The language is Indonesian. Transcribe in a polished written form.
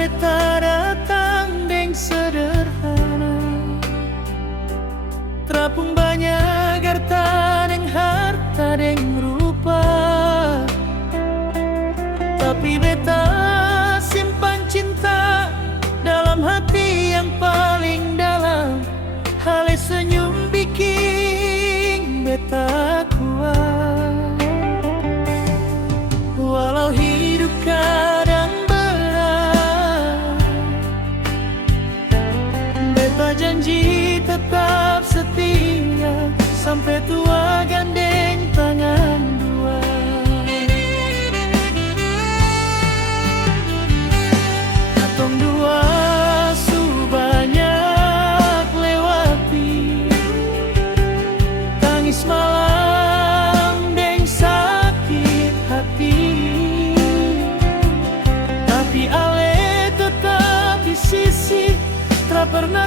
beta datang deng sederhana, terapung banyak harta deng rupa, tapi beta simpan cinta dalam hati yang paling dalam. Hale senyum bikin beta kuat, walau hidup kadang berat. Beta janji tetap setia sampai tua gandeng tangan dua. Katong dua su banyak lewati, tangis malam deng sakit hati, tapi ale tetap di sisi, tak pernah